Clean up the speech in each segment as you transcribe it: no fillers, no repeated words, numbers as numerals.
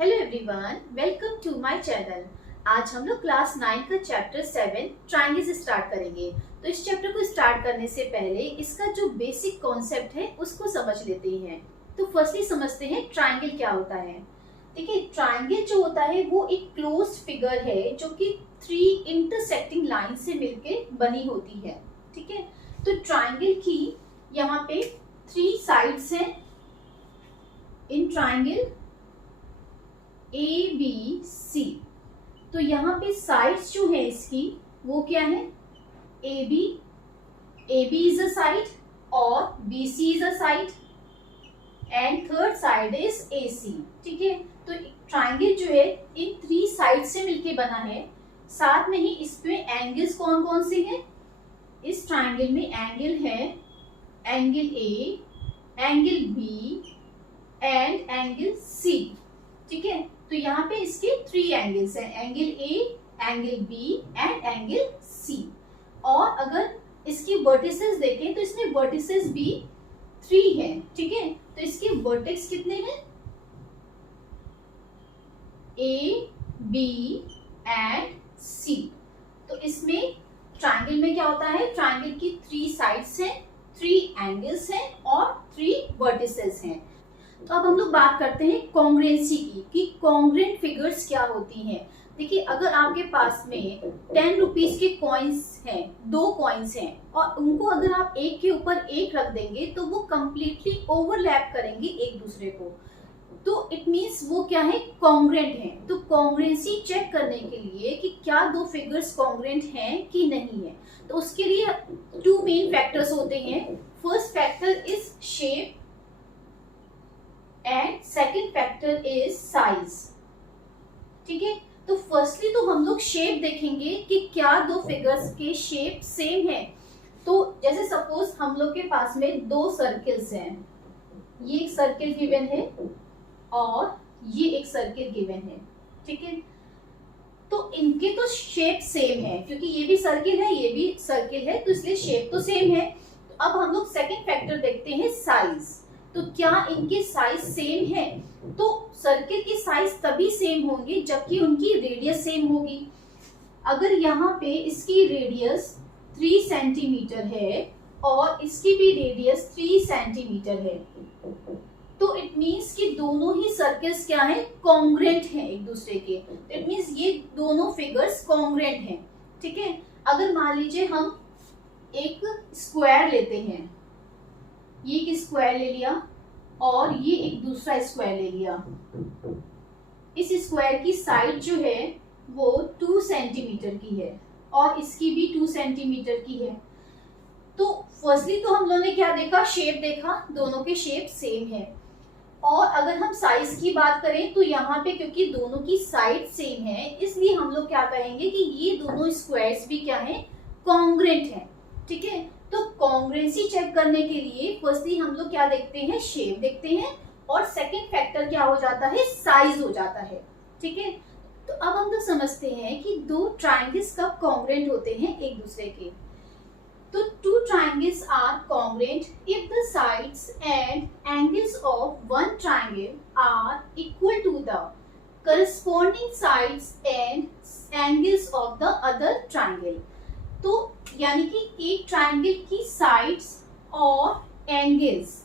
Hello everyone, welcome to my channel. आज हम लोग क्लास 9 का चैप्टर 7 ट्रायंगल्स स्टार्ट करेंगे। तो इस चैप्टर को स्टार्ट करने से पहले इसका जो बेसिक कॉन्सेप्ट है उसको समझ लेते हैं। तो फर्स्टली समझते हैं ट्रायंगल क्या होता है। देखिए, ट्रायंगल जो होता है वो एक क्लोज्ड फिगर है जो कि 3 इंटरसेक्टिंग लाइन से मिलके बनी होती है। ठीक है, तो ट्रायंगल की यहाँ पे 3 साइड्स हैं इन ट्रायंगल ए बी सी। तो यहाँ पे साइड्स जो है इसकी वो क्या है, A B is a side और B C is a side and third side is A C. ठीक है, तो ट्राइंगल जो है इन 3 साइड से मिलके बना है। साथ में ही इसमें एंगल्स कौन कौन से हैं, इस ट्राइंगल में एंगल है angle A, angle B and angle C. ठीक है, तो यहाँ पे इसके 3 एंगल्स हैं, angle A, angle B and angle C. और अगर इसकी वर्टिसेस देखें तो इसमें वर्टिसेस भी 3 हैं। ठीक है, तो इसके वर्टेक्स कितने हैं, ए बी एंड सी। तो इसमें ट्रायंगल में क्या होता है, ट्रायंगल की 3 साइड्स हैं, 3 एंगल्स हैं और 3 वर्टिसेस हैं। तो अब हम लोग बात करते हैं कॉन्ग्रुएंसी की, कि कॉन्ग्रुएंट फिगर्स क्या होती हैं। देखिए, अगर आपके पास में 10 रुपीज के कॉइन्स हैं, 2 कॉइन्स हैं, और उनको अगर आप एक के ऊपर एक रख देंगे तो वो कंप्लीटली ओवरलैप करेंगे एक दूसरे को। तो इट मीन्स वो क्या है, कॉन्ग्रुएंट है। तो कॉन्ग्रुएंसी चेक करने के लिए कि क्या 2 फिगर्स कॉन्ग्रुएंट हैं कि नहीं है, तो उसके लिए 2 मेन फैक्टर्स होते हैं। First factor is shape and second factor is size. ठीक है, तो फर्स्टली तो हम लोग शेप देखेंगे कि क्या 2 फिगर्स के शेप सेम है। तो जैसे सपोज हम लोग के पास में 2 सर्किल्स हैं, ये एक सर्किल गिवन है और ये एक सर्किल गिवन है। ठीक है, तो इनके तो शेप सेम है, क्योंकि ये भी सर्किल है ये भी सर्किल है, तो इसलिए शेप तो सेम है। तो अब हम लोग सेकेंड फैक्टर देखते हैं, साइज। तो क्या इनके साइज सेम है, तो सर्किल की साइज तभी सेम होंगे जबकि उनकी रेडियस सेम होगी। अगर यहाँ पे इसकी रेडियस 3 सेंटीमीटर है और इसकी भी रेडियस 3 सेंटीमीटर है, तो इट मीन्स कि दोनों ही सर्किल्स क्या है, कॉन्ग्रुएंट हैं एक दूसरे के। इट मीन्स ये दोनों फिगर्स कॉन्ग्रुएंट हैं। ठीक है, अगर मान लीजिए हम एक स्क्वायर लेते हैं, ये एक स्क्वायर ले लिया और ये एक दूसरा स्क्वायर ले लिया। इस स्क्वायर की साइड जो है वो 2 सेंटीमीटर की है और इसकी भी 2 सेंटीमीटर की है। तो फर्स्टली तो हम लोगों ने क्या देखा, शेप देखा, दोनों के शेप सेम है। और अगर हम साइज की बात करें तो यहाँ पे क्योंकि दोनों की साइड सेम है, इसलिए हम लोग क्या कहेंगे कि ये दोनों स्क्वायर्स भी क्या है, कॉन्ग्रुएंट है। ठीक है, तो कॉन्ग्रुएंसी चेक करने के लिए फर्स्टली हम लोग क्या देखते हैं, शेप देखते हैं, और सेकंड फैक्टर क्या हो जाता है, साइज हो जाता है। ठीक है, तो अब हम लोग समझते हैं कि 2 ट्रायंगल्स कब कॉन्ग्रुएंट होते हैं एक दूसरे के। तो 2 triangles are congruent if the sides and angles of one triangle are equal to the corresponding sides and angles of the other triangle। तो यानी कि एक ट्रायंगल की साइड्स और एंगल्स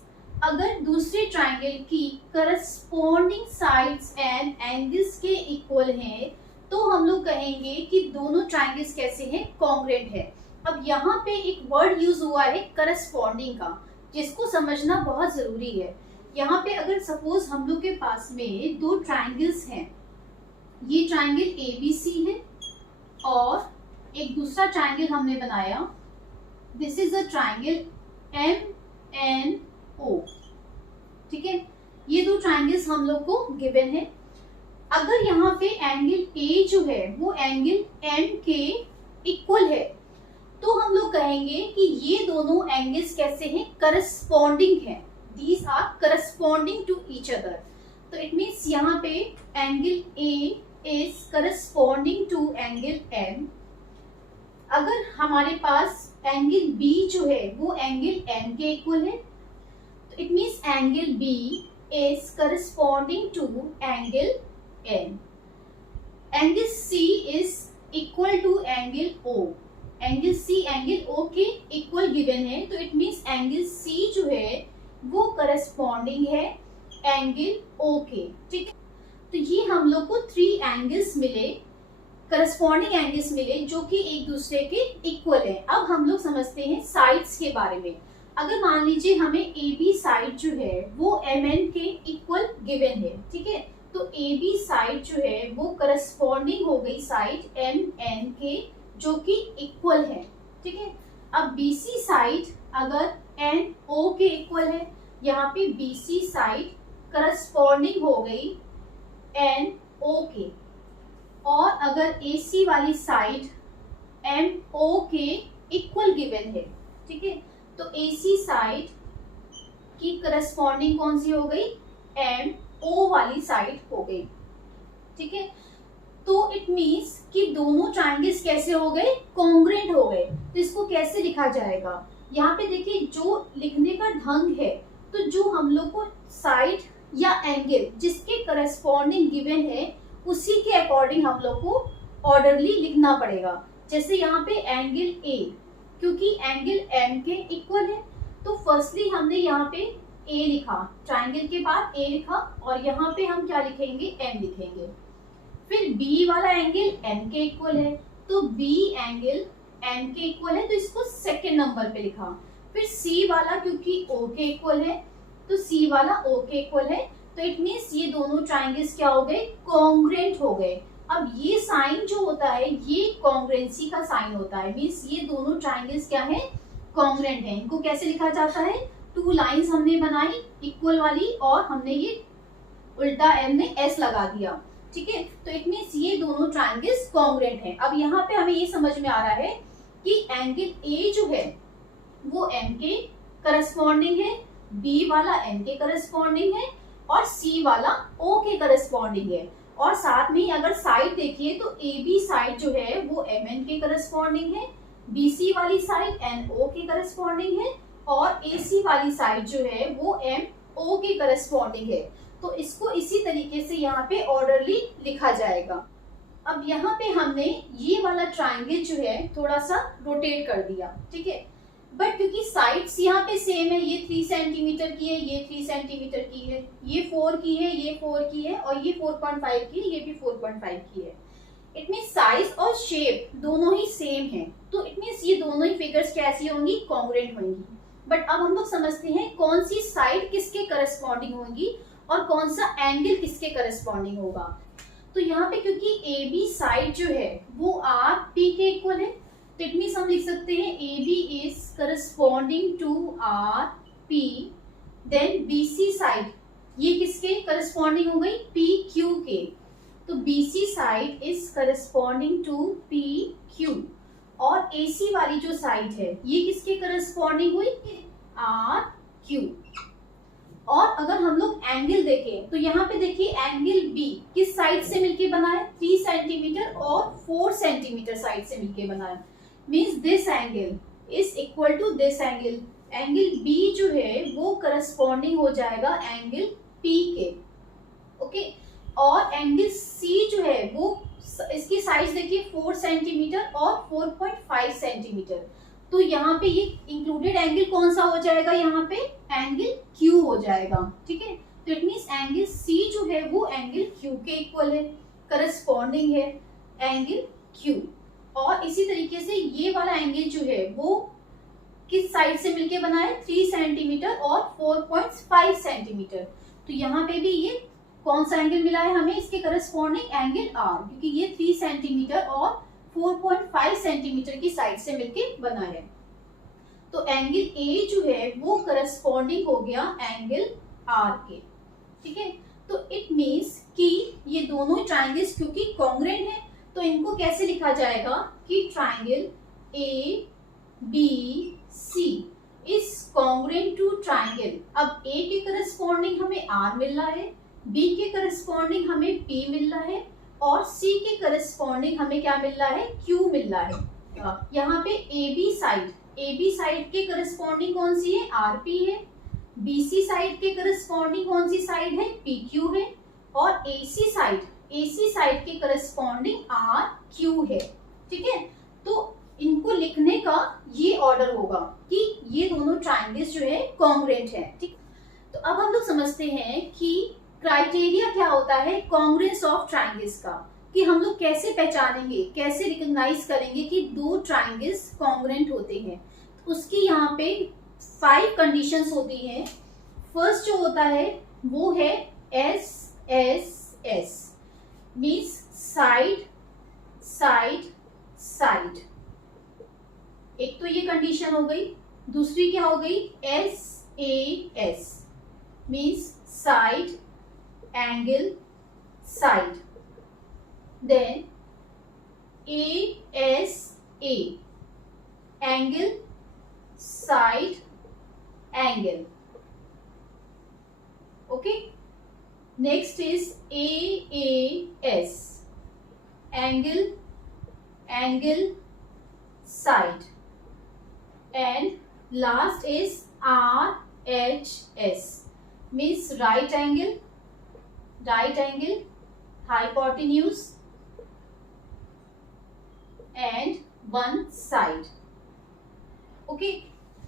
अगर दूसरे ट्रायंगल की करस्पॉन्डिंग साइड्स एंड एंगल्स के इक्वल हैं, तो हम लोग कहेंगे कि दोनों ट्रायंगल्स कैसे हैं, कॉन्ग्रुएंट है। अब यहाँ पे एक वर्ड यूज हुआ है करस्पॉन्डिंग का, जिसको समझना बहुत जरूरी है। यहाँ पे अगर सपोज हम लोग के पास में 2 ट्रायंगल्स हैं, ये ट्रायंगल ABC है और एक दूसरा ट्रायंगल हमने बनाया, this is a triangle MNO। ठीक है, ये 2 ट्रायंगल्स हम लोग को गिवन है। अगर यहाँ पे एंगल A जो है वो एंगल M के इक्वल है, तो हम लोग कहेंगे कि ये दोनों एंगल्स कैसे हैं, करस्पॉन्डिंग है, these are corresponding to each other. तो इट मीन्स यहाँ पे angle A is corresponding to angle M। अगर हमारे पास एंगल B जो है वो एंगल M के इक्वल है, तो it means angle B is corresponding to angle N. Angle C is equal to angle O. Angle C angle O के equal given है, तो इट मीन्स एंगल C जो है वो करस्पॉन्डिंग है एंगल O के, ठीक है। तो ये हम लोग को 3 एंगल्स मिले, करस्पॉन्डिंग एंगल्स मिले जो कि एक दूसरे के इक्वल है। अब हम लोग समझते हैं साइड्स के बारे में। अगर मान लीजिए हमें AB साइड जो है वो MN के इक्वल गिवन है, ठीक है, तो AB साइड जो है वो करस्पॉन्डिंग हो गई साइड MN के जो कि इक्वल है, ठीक है। अब BC साइड अगर NO के इक्वल है, यहाँ पे BC साइड करस्पॉन्डिंग हो गई NO के, और अगर AC वाली साइड MO के इक्वल गिवन है, ठीक है, तो AC साइड की करस्पॉन्डिंग कौन सी हो गई, MO वाली साइड हो गई, ठीक है। तो इट मीन्स कि दोनों ट्रायंगल्स कैसे हो गए, कॉन्ग्रुएंट हो गए। तो इसको कैसे लिखा जाएगा, यहाँ पे देखिए जो लिखने का ढंग है, तो जो हम लोग को साइड या एंगल जिसके करस्पॉन्डिंग गिवन है उसी के अकॉर्डिंग हम लोग को ऑर्डरली लिखना पड़ेगा। जैसे यहाँ पे एंगल A, क्योंकि एंगल M के इक्वल है, तो फर्स्टली हमने यहाँ पे A लिखा, ट्रायंगल के बाद A लिखा, और यहाँ पे हम क्या लिखेंगे, M लिखेंगे। फिर B वाला एंगल M के इक्वल है, तो B एंगल M के इक्वल है, तो इसको सेकेंड नंबर पे लिखा। फिर C वाला क्योंकि O के इक्वल है, तो C वाला O के इक्वल है, तो इट मीन्स ये दोनों ट्रायंगल्स क्या हो गए, कॉन्ग्रुएंट हो गए। अब ये साइन जो होता है ये कॉन्ग्रुएंसी का साइन होता है, मीन्स ये दोनों ट्रायंगल्स क्या है, कॉन्ग्रुएंट है। इनको कैसे लिखा जाता है, 2 लाइंस हमने बनाई इक्वल वाली, और हमने ये उल्टा M ने S लगा दिया, ठीक है। तो इट मीन्स ये दोनों ट्रायंगल्स कॉन्ग्रुएंट हैं। अब यहाँ पे हमें ये समझ में आ रहा है कि एंगल A जो है वो M के करस्पॉन्डिंग है, B वाला M के करस्पॉन्डिंग है, और C वाला O के करस्पॉन्डिंग है। और साथ में अगर साइड देखिए तो AB साइड जो है वो MN के करस्पॉन्डिंग है, BC वाली साइड NO के करस्पॉन्डिंग है, और AC वाली साइड जो है वो MO के करस्पॉन्डिंग है। तो इसको इसी तरीके से यहाँ पे ऑर्डरली लिखा जाएगा। अब यहाँ पे हमने ये वाला ट्रायंगल जो है थोड़ा सा रोटेट कर दिया, ठीक है, बट क्योंकि साइड्स यहाँ पे सेम है, ये 3 सेंटीमीटर की है, ये 3 सेंटीमीटर की है, ये 4 की है, ये 4 की है, और ये 4.5 की है, ये भी 4.5 की है। इट मीन्स साइज और शेप दोनों ही सेम है, तो इट मीन्स ये दोनों ही फिगर्स कैसी होंगी, कॉन्ग्रुएंट होंगी। बट अब हम लोग समझते हैं कौन सी साइड किसके करस्पॉन्डिंग होगी और कौन सा एंगल किसके करस्पॉन्डिंग होगा। तो यहाँ पे क्योंकि AB साइड जो है वो RP के इक्वल है, तो इट मीन्स हम लिख सकते हैं AB is corresponding to RP, then BC side ये किसके करस्पॉन्डिंग हो गई, PQ के, तो BC side is corresponding to PQ, और AC वाली जो साइड है ये किसके करस्पॉन्डिंग हुई, RQ। और अगर हम लोग एंगल देखें तो यहाँ पे देखिए एंगल B किस साइड से मिलके बना है, 3 सेंटीमीटर और 4 सेंटीमीटर साइड से मिलके बना है, means this angle is equal to this angle. Angle B जो है वो करस्पॉन्डिंग हो जाएगा एंगल P के, ओके। और एंगल C जो है वो इसकी साइज देखिए 4 सेंटीमीटर और 4.5 सेंटीमीटर, तो यहाँ पे ये इंक्लूडेड एंगल कौन सा हो जाएगा, यहाँ पे एंगल Q हो जाएगा, ठीक है। तो इट मीन्स एंगल C जो है वो एंगल Q के इक्वल है, करस्पॉन्डिंग है एंगल Q। और इसी तरीके से ये वाला एंगल जो है वो किस साइड से मिलके बना है, 3 सेंटीमीटर और 4.5 सेंटीमीटर, तो यहाँ पे भी ये कौन सा एंगल मिला है हमें, इसके करस्पॉन्डिंग एंगल R, क्योंकि ये 3 सेंटीमीटर और 4.5 सेंटीमीटर की साइड से मिलके बना है। तो एंगल A जो है वो करस्पॉन्डिंग हो गया एंगल R के, ठीक है। तो इट मीन्स कि ये दोनों ट्रायंगल्स क्योंकि कॉन्ग्रुएंट है तो इनको कैसे लिखा जाएगा कि triangle ABC is congruent to triangle. अब A के करस्पॉन्डिंग हमें R मिल रहा है, B के करस्पॉन्डिंग हमें P मिल रहा है, और C के करस्पॉन्डिंग हमें क्या मिल रहा है, Q मिल रहा है। यहाँ पे AB साइड के करस्पॉन्डिंग कौन सी है, RP है, BC साइड के करस्पॉन्डिंग कौन सी साइड है, PQ है, और AC साइड AC साइड के करस्पॉन्डिंग RQ है, ठीक है। तो इनको लिखने का ये ऑर्डर होगा कि ये दोनों ट्राइंगल्स जो है कॉन्ग्रुएंट है, ठीक। तो अब हम लोग समझते हैं कि क्राइटेरिया क्या होता है कॉन्ग्रुएंस ऑफ ट्राइंगल्स का, कि हम लोग कैसे पहचानेंगे, कैसे रिकॉग्नाइज करेंगे कि दो ट्राइंगल्स कॉन्ग्रुएंट होते हैं। तो उसकी यहाँ पे 5 कंडीशंस होती हैं। फर्स्ट जो होता है वो है SSS, means side side side. एक तो ये कंडीशन हो गई। दूसरी क्या हो गई, SAS, means side angle side. Then ASA, angle side angle, okay. Next is AAS, angle angle side, and last is RHS, means right angle hypotenuse and one side, okay.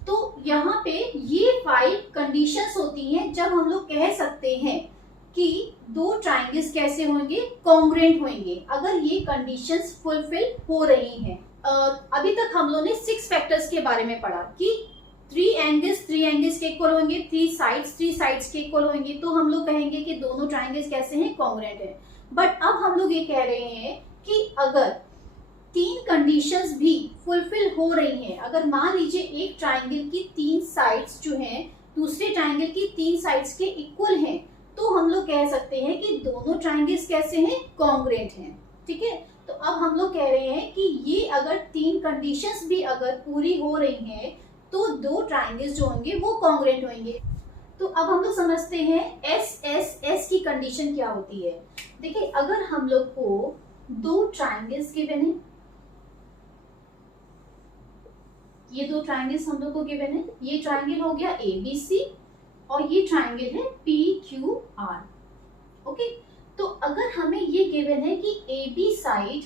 तो यहाँ पे ये 5 कंडीशंस होती हैं जब हम लोग कह सकते हैं कि दो ट्राइंगल्स कैसे होंगे, कॉन्ग्रुएंट होंगे, अगर ये कंडीशंस फुलफिल हो रही हैं। अभी तक हम लोगों ने 6 फैक्टर्स के बारे में पढ़ा कि 3 एंगल्स के इक्वल होंगे, 3 साइड्स के इक्वल होंगे, तो हम लोग कहेंगे कि दोनों ट्राइंगल्स कैसे हैं, कॉन्ग्रुएंट हैं। बट अब हम लोग ये कह रहे हैं कि अगर 3 कंडीशंस भी फुलफिल हो रही हैं, अगर मान लीजिए एक ट्राइंगल की 3 साइड्स जो हैं दूसरे ट्राइंगल की 3 साइड्स के इक्वल हैं, तो हम लोग कह सकते हैं कि दोनों ट्राइंगल्स कैसे हैं, कॉन्ग्रुएंट हैं, ठीक है। तो अब हम लोग कह रहे हैं कि ये अगर 3 कंडीशंस भी अगर पूरी हो रही हैं तो दो ट्राइंगल्स जो होंगे वो कॉन्ग्रुएंट होंगे। तो अब हम लोग समझते हैं SSS की कंडीशन क्या होती है। देखिए, अगर हम लोग को दो ट्राइंगल्स गिवन है, ये दो ट्राइंगल्स हम लोग को गिवन है, ये ट्राइंगल हो गया ABC और ये ट्राइंगल है PQR, ओके। तो अगर हमें ये गिवन है कि AB साइड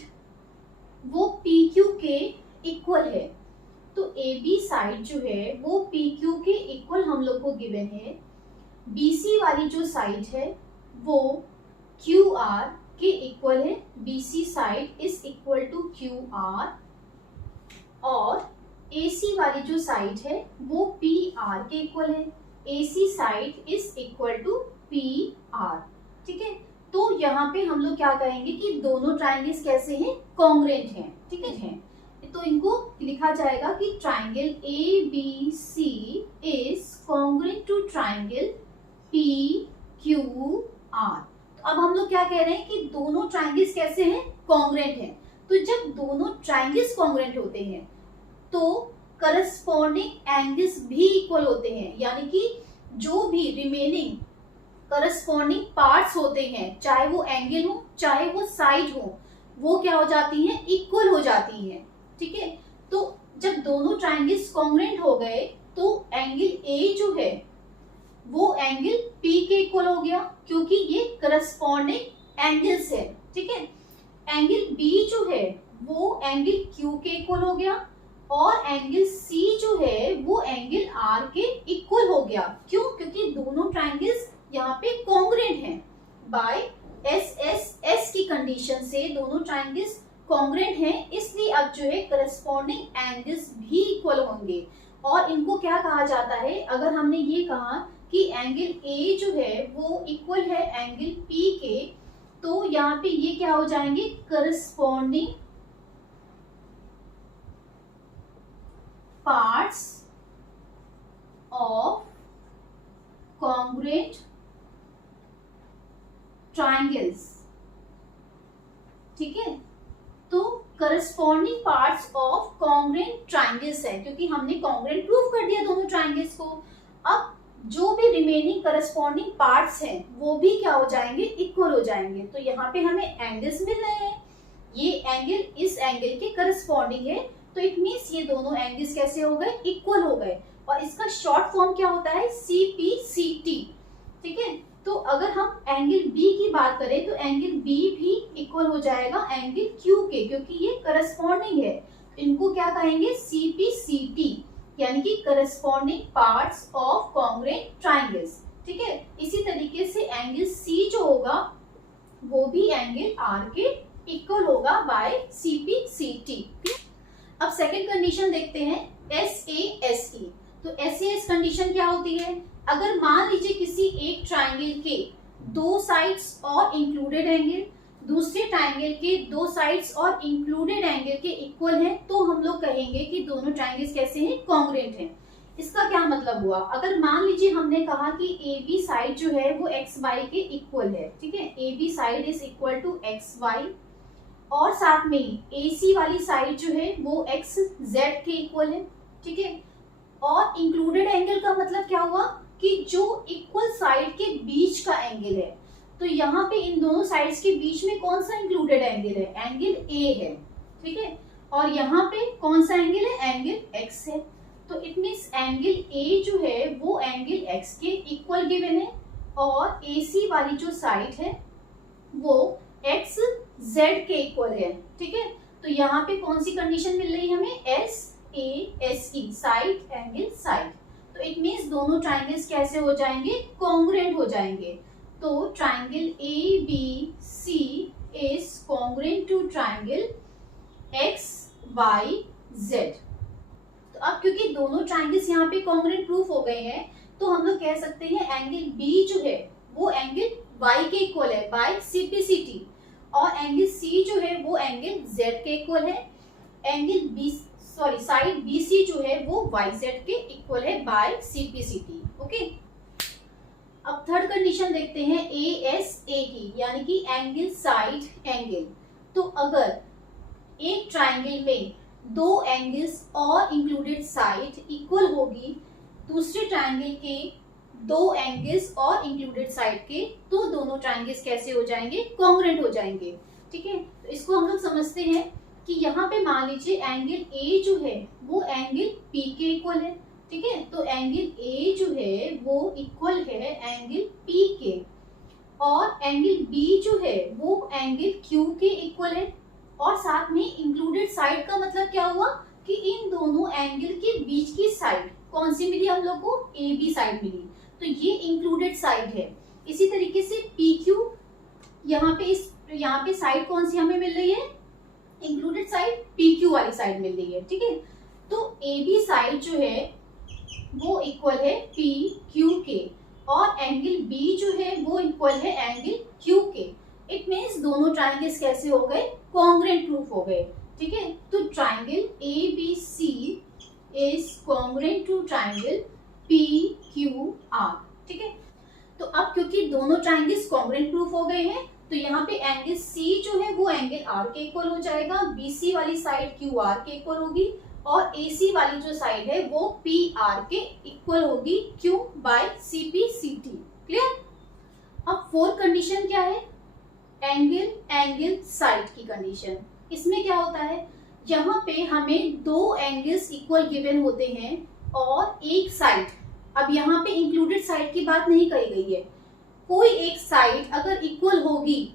वो PQ के इक्वल है, तो AB साइड जो है वो PQ के इक्वल हम लोग को गिवन है। BC वाली जो साइड है वो QR के इक्वल है, BC side is equal to QR, और AC वाली जो साइड है वो PR के इक्वल है, AC side is equal to PR, ठीक है। तो यहाँ पे हम लोग क्या कहेंगे कि दोनों ट्राइंगल्स कैसे हैं, कॉन्ग्रुएंट हैं, ठीक है। तो इनको लिखा जाएगा कि triangle ABC is congruent to triangle PQR। तो अब हम लोग क्या कह रहे हैं कि दोनों ट्राइंगल्स कैसे हैं, कॉन्ग्रुएंट हैं। तो जब दोनों ट्राइंगल्स कॉन्ग्रुएंट होते हैं तो करस्पॉन्डिंग एंगल्स भी इक्वल होते हैं, यानी कि जो भी रिमेनिंग करस्पॉन्डिंग पार्ट्स होते हैं, चाहे वो एंगल हो चाहे वो साइड हो, वो क्या हो जाती हैं, इक्वल हो जाती हैं, ठीक है। तो जब दोनों ट्राइंगल्स कॉन्ग्रुएंट हो गए तो एंगल A जो है वो एंगल P के इक्वल हो गया, क्योंकि ये करस्पॉन्डिंग एंगल्स है, ठीक है। एंगल B जो है वो एंगल Q के इक्वल हो गया, और एंगल C जो है वो एंगल R के इक्वल हो गया। क्यों? क्योंकि दोनों ट्राइंगल्स यहाँ पे कॉन्ग्रुएंट हैं। बाय SSS की कंडीशन से दोनों ट्राइंगल्स कॉन्ग्रुएंट हैं, इसलिए अब जो है करस्पॉन्डिंग एंगल्स भी इक्वल होंगे। और इनको क्या कहा जाता है, अगर हमने ये कहा कि एंगल A जो है वो इक्वल है एंगल P के, तो यहाँ पे ये क्या हो जाएंगे, corresponding parts of congruent triangles, ठीक है। तो corresponding parts of congruent triangles है, क्योंकि हमने कॉन्ग्रुएंट प्रूव कर दिया दोनों ट्राइंगल्स को। अब जो भी रिमेनिंग करस्पॉन्डिंग पार्ट्स हैं वो भी क्या हो जाएंगे, इक्वल हो जाएंगे। तो यहाँ पे हमें एंगल्स मिल रहे हैं, ये एंगल इस एंगल के करस्पॉन्डिंग है, तो इट मीन्स ये दोनों एंगल्स कैसे हो गए, इक्वल हो गए। और इसका शॉर्ट फॉर्म क्या होता है, CPCT, ठीक है। तो अगर हम एंगल बी की बात करें तो एंगल बी भी इक्वल हो जाएगा एंगल क्यू के, क्योंकि ये करस्पॉन्डिंग है। इनको क्या कहेंगे, सीपीसीटी, यानी कि corresponding parts of congruent triangles. ठीक है, इसी तरीके से एंगल सी जो होगा वो भी एंगल आर के इक्वल होगा बाय सीपीसीटी। अब सेकंड कंडीशन देखते हैं, एसएएसई। तो एसएएस कंडीशन क्या होती है, अगर मान लीजिए किसी एक ट्राइंगल के दो साइड्स और इंक्लूडेड एंगल दूसरे ट्राइंगल के दो साइड्स और इंक्लूडेड एंगल के इक्वल हैं, तो हम लोग कहेंगे कि दोनों ट्राइंगल्स कैसे हैं, कॉन्ग्रुएंट हैं। इसका क्या मतलब हुआ, अगर मान लीजिए हमने कहा कि ए बी साइड जो है वो एक्स वाई के इक्वल है, ठीक है, A B side is equal to X Y, और साथ में ए सी वाली साइड जो है वो एक्स जेड के इक्वल है, ठीक है। और इंक्लूडेड एंगल का मतलब क्या हुआ कि जो इक्वल साइड के बीच का एंगल है, तो यहाँ पे इन दोनों साइड्स के बीच में कौन सा इंक्लूडेड एंगल है, एंगल ए है, ठीक है। और यहाँ पे कौन सा एंगल है, एंगल एक्स है। तो इट मीन्स एंगल ए जो है वो एंगल एक्स के इक्वल गिवन है, और ए सी वाली जो साइड है वो एक्स जेड के इक्वल है, ठीक है। तो यहाँ पे कौन सी कंडीशन मिल रही है हमें, S A S E, side angle side. तो इट मीन्स दोनों ट्राइंगल्स कैसे हो जाएंगे, कॉन्ग्रुएंट हो जाएंगे। तो triangle A B C is congruent to triangle X Y Z. तो अब क्योंकि दोनों ट्राइंगल्स यहाँ पे कॉन्ग्रुएंट प्रूफ हो गए हैं, तो हम लोग कह सकते हैं एंगल बी जो है वो एंगल वाई के इक्वल है बाय सीपीसीटी, और एंगल सी जो है वो एंगल जेड के इक्वल है। एंगल बी साइड बीसी जो है वो वाई जेड के इक्वल है बाय सीपीसीटी। ओके, अब थर्ड कंडीशन देखते हैं ए एस ए की, यानी कि एंगल साइड एंगल। तो अगर एक ट्राइंगल में दो एंगल्स और इंक्लूडेड साइड इक्वल होगी दूसरे ट्राइंगल के दो एंगल्स और इंक्लूडेड साइड के, तो दोनों ट्राइंगल्स कैसे हो जाएंगे, कॉन्ग्रुएंट हो जाएंगे, ठीक है। तो इसको हम लोग समझते हैं कि यहाँ पे मान लीजिए एंगल ए जो है वो एंगल पी के इक्वल है, ठीक है। तो एंगल ए जो है वो इक्वल है एंगल पी के, और एंगल बी जो है वो एंगल क्यू के इक्वल है, और साथ में इंक्लूडेड साइड का मतलब क्या हुआ कि इन दोनों एंगल के बीच की साइड कौन सी मिली हम लोग को, ए बी साइड मिली, तो ये इंक्लूडेड साइड है। इसी तरीके से पी क्यू, यहाँ पे साइड कौन सी हमें मिल रही है, इंक्लूडेड साइड पी क्यू वाली साइड मिल रही है, ठीक है। तो ए बी साइड जो है वो इक्वल है पी क्यू के, और एंगल बी जो है वो इक्वल है एंगल क्यू के। इट मीन्स दोनों ट्राइंगल्स कैसे हो गए, कॉन्ग्रुएंट प्रूफ हो गए, ठीक है। तो triangle A B C is congruent to triangle P Q R, ठीक है। तो अब क्योंकि दोनों ट्राइंगल्स कॉन्ग्रुएंट प्रूफ हो गए हैं, तो यहाँ पे एंगल सी जो है वो एंगल आर के इक्वल हो जाएगा, बीसी वाली साइड क्यू आर के इक्वल होगी, और एसी वाली जो साइड है वो पी आर के इक्वल होगी क्यू बाय सीपीसीटी। क्लियर। अब फोर्थ कंडीशन क्या है, एंगल साइड की कंडीशन। इसमें क्या होता है, यहाँ पे हमें दो एंगल्स इक्वल गिवन होते हैं और एक साइड, अब यहाँ पे इंक्लूडेड साइड की बात नहीं कही गई है, कोई एक साइड अगर इक्वल होगी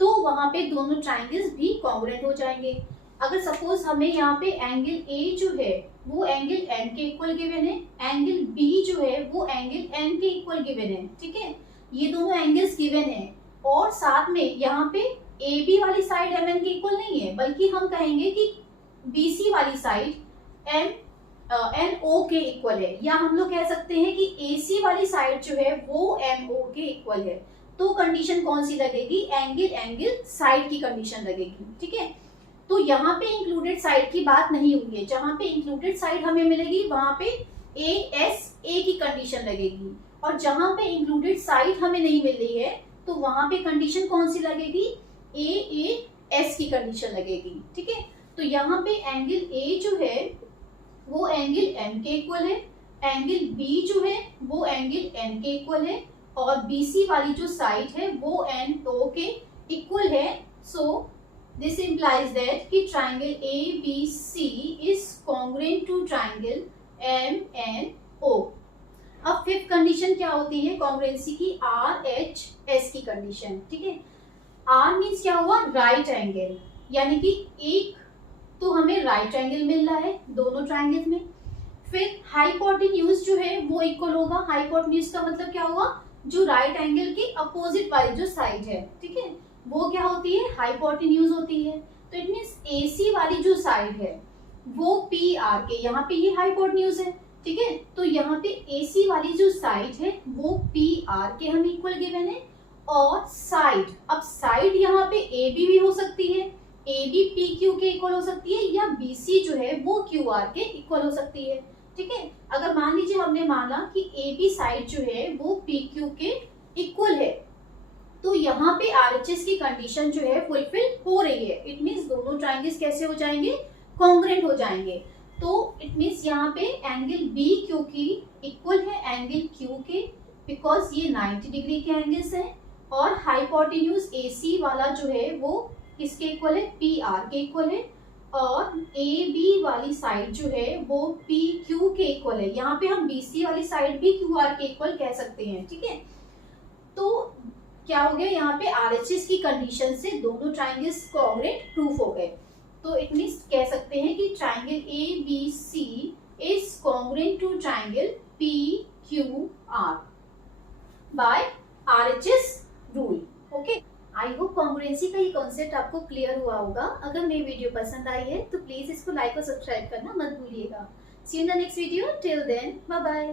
तो वहां पे दोनों ट्राइंगल्स भी कॉन्ग्रुएंट हो जाएंगे। अगर सपोज हमें यहाँ पे एंगल ए जो है वो एंगल एन के इक्वल गिवन है, एंगल बी जो है वो एंगल एन के इक्वल गिवन है, ठीक है, ये दोनों एंगल्स गिवन है, और साथ में यहाँ पे ए बी वाली साइड एम एन के इक्वल नहीं है, बल्कि हम कहेंगे कि बी सी वाली साइड एम एन ओ के इक्वल है, या हम लोग कह सकते हैं कि ए सी वाली साइड जो है वो एम ओ के इक्वल है। तो कंडीशन कौन सी लगेगी, एंगल साइड की कंडीशन लगेगी, ठीक है। तो यहाँ पे इंक्लूडेड साइड की बात नहीं हुई है, जहां पे इंक्लूडेड साइड हमें मिलेगी वहां पे ए एस ए की कंडीशन लगेगी, और जहां पे इंक्लूडेड साइड हमें नहीं मिल रही है तो वहां पे कंडीशन कौन सी लगेगी, ए एस की कंडीशन लगेगी, ठीक है। तो यहाँ पे एंगल ए जो है वो एंगल एम के इक्वल है, एंगल बी जो है वो एंगल एन के इक्वल है, और बीसी वाली जो साइड है वो एन ओ के इक्वल है। सो दिस implies that कि triangle ABC is congruent to triangle MNO। अब फिफ्थ कंडीशन क्या होती है कॉन्ग्रुएंसी की, आर एच एस की कंडीशन, ठीक है। आर मीन्स क्या हुआ, राइट एंगल, यानी कि एक तो हमें राइट एंगल मिल रहा है दोनों ट्रायंगल्स में। फिर हाइपोटेन्यूज जो है वो इक्वल होगा, हाइपोटेन्यूज का मतलब क्या होगा, जो राइट एंगल की अपोजिट वाली जो साइड है, ठीक है, वो क्या होती है, हाइपोटेन्यूज होती है। तो इट मीन्स एसी वाली जो साइड है वो पी आर के, यहाँ पे ये हाइपोटेन्यूज है, ठीक है, तो यहाँ पे एसी वाली जो साइड है वो पी आर के हम इक्वल गिवन है। और साइड, अब साइड यहाँ पे ए बी भी हो सकती है, ए बी पी क्यू के इक्वल हो सकती है, या बी सी जो है वो क्यू आर के इक्वल हो सकती है, ठीक है। अगर मान लीजिए हमने माना कि ए बी साइड जो है वो पी क्यू के इक्वल है, तो यहाँ पे आरएचएस की कंडीशन जो है फुलफिल हो रही है। इट मीन्स दोनों ट्रायंगल्स कैसे हो जाएंगे, कॉन्ग्रुएंट हो जाएंगे। तो इट मीन्स यहाँ पे एंगल बी क्यू की इक्वल है एंगल क्यू के, बिकॉज ये 90 डिग्री के एंगल्स हैं। और हाइपोटेन्यूज एसी वाला जो है वो किसके इक्वल है, पी आर के इक्वल है। और ए बी वाली साइड जो है वो पी क्यू के इक्वल है, यहाँ पे हम बी सी वाली साइड भी क्यू आर के इक्वल कह सकते हैं, ठीक है। तो क्या हो गया, यहाँ पे आरएचएस की कंडीशन से दोनों ट्रायंगल्स कॉन्ग्रुएंट प्रूफ हो गए। तो इट मीन्स कह सकते हैं कि triangle A B C is congruent to triangle P Q R by RHS rule. Okay, I hope congruency का ये कॉन्सेप्ट आपको क्लियर हुआ होगा। अगर मेरी वीडियो पसंद आई है तो प्लीज इसको लाइक और सब्सक्राइब करना मत भूलिएगा। See you in the next video, till then bye bye.